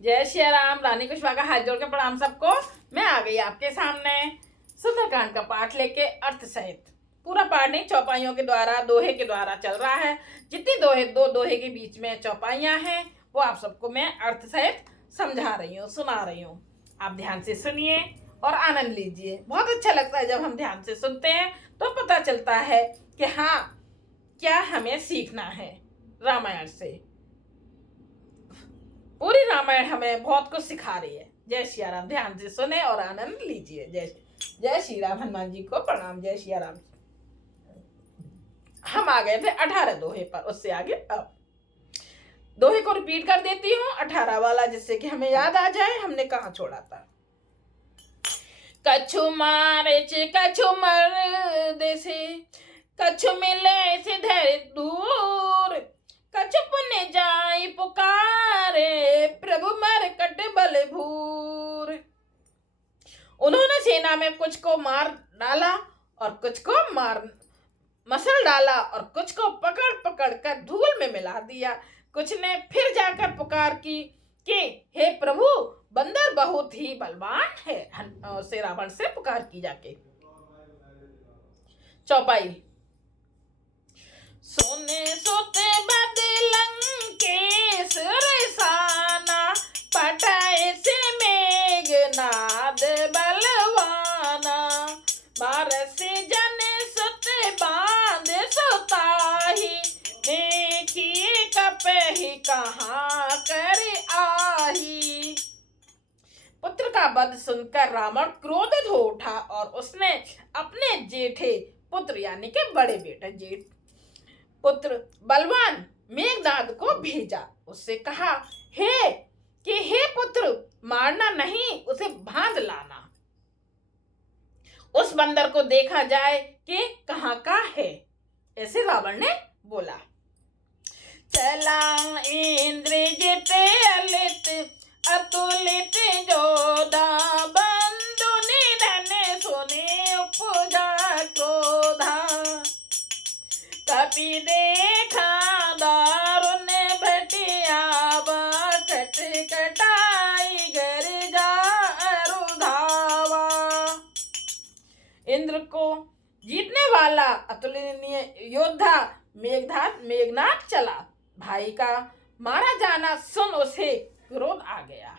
जय श्री राम। रानी कुशवा का हाथ जोड़ के प्रणाम सबको। मैं आ गई आपके सामने सुंदरकांड का पाठ लेके अर्थ सहित। पूरा पाठ नहीं, चौपाइयों के द्वारा, दोहे के द्वारा चल रहा है। जितनी दो दोहे के बीच में चौपाइयां हैं वो आप सबको मैं अर्थ सहित समझा रही हूँ, सुना रही हूँ। आप ध्यान से सुनिए और आनंद लीजिए। बहुत अच्छा लगता है जब हम ध्यान से सुनते हैं तो पता चलता है कि हाँ, क्या हमें सीखना है रामायण से। पूरी रामायण हमें बहुत कुछ सिखा रही है। जय श्री राम। ध्यान से सुने और आनंद लीजिए। जय श्री राम। हनुमान जी को प्रणाम। जय श्री राम। हम आ गए थे 18 दोहे पर, उससे आगे अब दोहे को रिपीट कर देती हूँ 18 वाला, जिससे कि हमें याद आ जाए हमने कहाँ छोड़ा था। कछु मारे चे कछु मर देसे, कछु मिले से धैर्य दूर, कछु पुण्य जाई पुकारे, प्रभु मर कट बल भूर। उन्होंने सेना में कुछ को मार डाला और कुछ को मसल डाला और कुछ को पकड़ पकड़ कर धूल में मिला दिया। कुछ ने फिर जाकर पुकार की कि हे प्रभु, बंदर बहुत ही बलवान है। से रावण से पुकार की जाके। चौपाई। सोने सोते बदलंकेश रेसाना, पटाए से मेघनाद बलवाना, मारसे जन सुत बांध सुताही, देखिए कपहि कहाँ कर आही। पुत्र का वध सुनकर रावण क्रोधित हो उठा और उसने अपने जेठे पुत्र यानी के बड़े बेटे जेठ पुत्र बलवान मेघनाद को भेजा। उससे कहा हे पुत्र, मारना नहीं, उसे बांध लाना। उस बंदर को देखा जाए कि कहाँ का है। ऐसे रावण ने बोला। चला इंद्रजित अलित अतुलित जोधा, बंधु निधन सुने उपजा क्रोधा, कपि देखा दारुण भटियावा, कटाई गर्जा अरुधावा। इंद्र को जीतने वाला अतुलनीय योद्धा मेघनाद चला। भाई का मारा जाना सुन उसे क्रोध आ गया।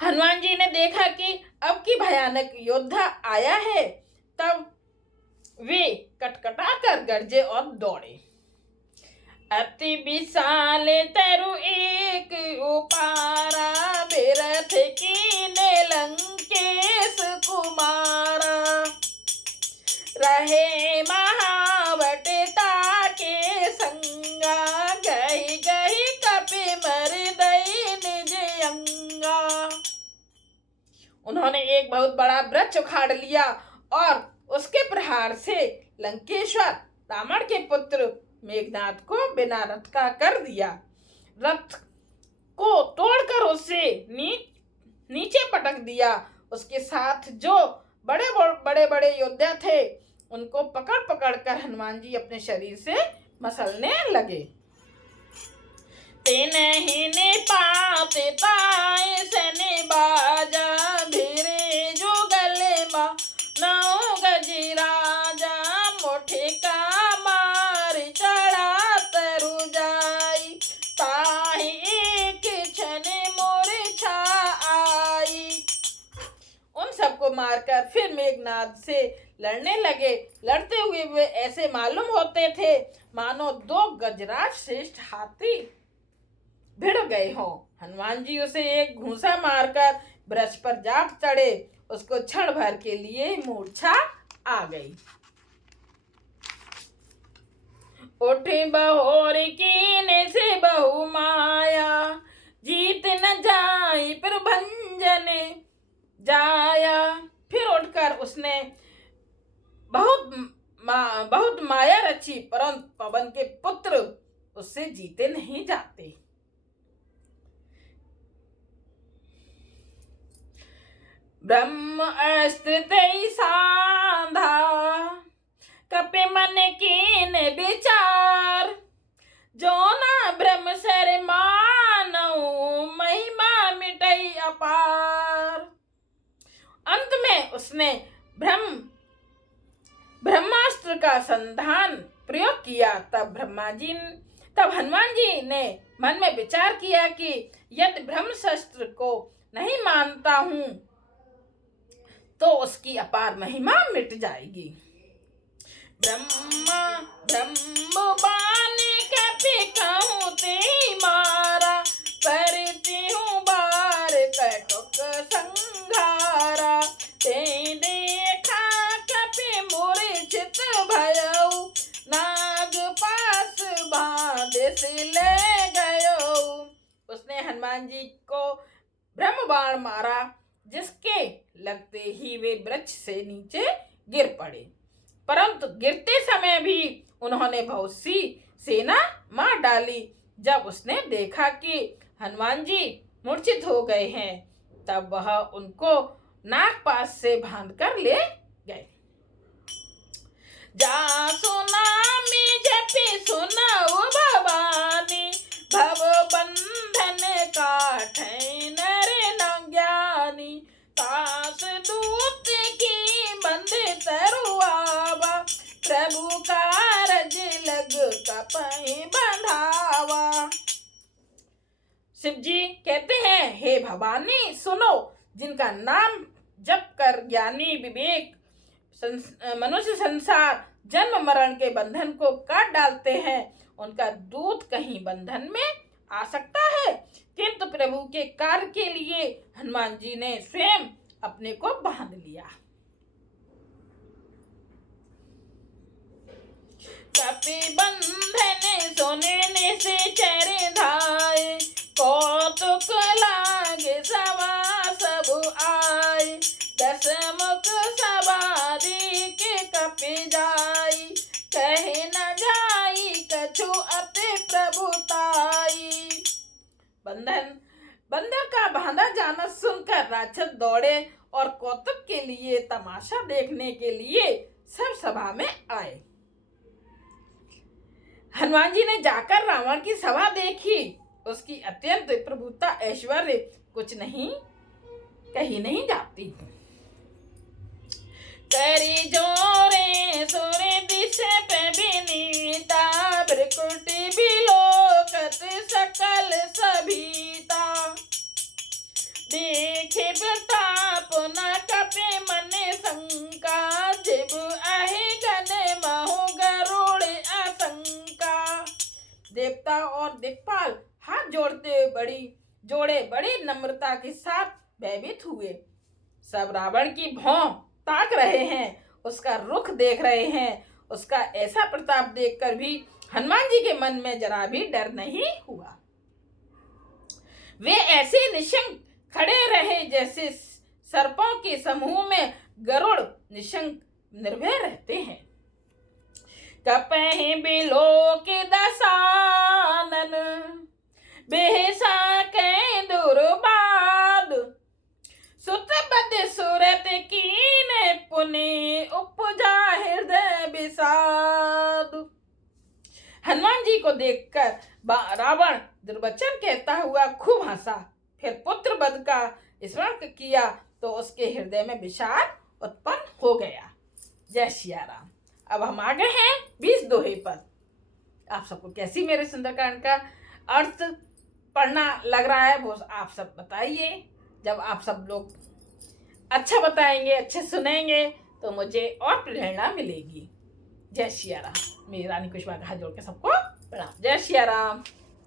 हनुमान जी ने देखा कि अब की भयानक योद्धा आया है, तब वे कटकटा कर गरजे और दौड़े। अति विशाल तरु एक उपारा, बिरथ कीने लंकेश कुमारा, रहे महावटता के संगा, गही गही कपि मर दई निज अंगा। उन्होंने एक बहुत बड़ा वृक्ष उखाड़ लिया और उसके प्रहार से लंकेश्वर रावण के पुत्र मेघनाद को बिना रथ का कर दिया। रथ को तोड़कर उसे नीचे पटक दिया। उसके साथ जो बड़े बड़े योद्धा थे उनको पकड़ पकड़ कर हनुमान जी अपने शरीर से मसलने लगे। तेनहि पाते ताए सने बाजा, भिरे जो गले मा नौ गजी राजा, मुठे का मार चढ़ा तरु जाई, ताहि एक क्षण मूर्छा आई। उन सबको मारकर फिर मेघनाद से लड़ने लगे। लड़ते हुए वे ऐसे मालूम होते थे मानो दो गजराज श्रेष्ठ हाथी भिड़ गए हों। हनुमान जी उसे एक घूंसा मारकर वृक्ष पर जा चढ़े। उसको क्षण भर के लिए मूर्छा आ गई। उठे बहोर कीने से बहु माया, जीत न जाई पर भंजन जाया। फिर उठकर उसने बहुत माया रची, परंतु पवन के पुत्र उससे जीते नहीं जाते। ब्रह्म अस्त्र दई सांधा, कपि मन कीन विचार, जो ना ब्रह्म सर मान उसने ब्रह्मास्त्र का संधान प्रयोग किया, तब हनुमान जी ने मन में विचार किया कि यदि ब्रह्मास्त्र को नहीं मानता हूं तो उसकी अपार महिमा मिट जाएगी। ब्रह्मबाण कपि कहूँ ते मारा, परति हूँ बार कटुक संघारा। ते देखा कपि मूर्छित भयउ, नाग पास बांधिस ले गयो। उसने हनुमान जी को ब्रह्मबाण मारा, जिसके लगते ही वे वृक्ष से नीचे गिर पड़े, परंतु गिरते समय भी उन्होंने बहुत सी सेना मार डाली। जब उसने देखा कि हनुमान जी मूर्छित हो गए हैं, तब वह उनको नागपाश से बांधकर ले गए। जा सुनामी जपि सुनऊ भवानी, भव बंधन काटै नर न ज्ञानी। तास दूत की बंध तरुआवा, प्रभु कारज लग कपहि बंधावा। शिव जी कहते हैं, हे भवानी सुनो, जिनका नाम जप कर ज्ञानी विवेक मनुष्य संसार जन्म मरण के बंधन को काट डालते हैं, उनका दूत कहीं बंधन में आ सकता है, किंतु प्रभु के कार्य के लिए हनुमान जी ने स्वयं अपने को बांध लिया। कपि बंधन सोने निश्चर धाय, कौतुक लागे सवा सब आय। दस मुख सवारी के कपि जाई, कहे न जाई कछु अति प्रभुताई। बंदर का बांधा जाना सुनकर राक्षस दौड़े और कौतुक के लिए, तमाशा देखने के लिए सब सभा में आए। हनुमान जी ने जाकर रावण की सभा देखी, उसकी अत्यंत प्रभुता ऐश्वर्य कुछ नहीं कही नहीं जाती। करी जोरे सोरे दिशे पे विनीता, भ्रकुटी बिलोकत सकल सभीता। देखे प्रताप न कपि मन शंका, जिब अहि गण महु गरुड़ आशंका। देवता और दिक्पाल हाथ जोड़े बड़ी नम्रता के साथ भयभीत हुए। सब रावण की भौं ताक रहे हैं, उसका रुख देख रहे हैं। उसका ऐसा प्रताप देखकर भी हनुमान जी के मन में जरा भी डर नहीं हुआ। वे ऐसे निशंक खड़े रहे जैसे सर्पों के समूह में गरुड़ निशंक निर्भय रहते हैं। कपहि बिलोक दसानन, बेहसा कै दुर्बाद। सुत बद सुरत कीन पुनि, उपजा हृदय विषाद। हनुमान जी को देखकर रावण दुर्वचन कहता हुआ खूब हंसा, फिर पुत्र वध का स्मरण किया तो उसके हृदय में विषाद उत्पन्न हो गया। जय सिया राम। अब हम आ गए हैं 20 दोहे पर। आप सबको कैसी मेरे सुंदरकांड का अर्थ पढ़ना लग रहा है वो आप सब बताइए। जब आप सब लोग अच्छा बताएंगे, अच्छे सुनेंगे तो मुझे और प्रेरणा मिलेगी। जय सिया राम। मेरी रानी कुशवाहा का हाथ जोड़ के सबको प्रणाम। जय सिया राम।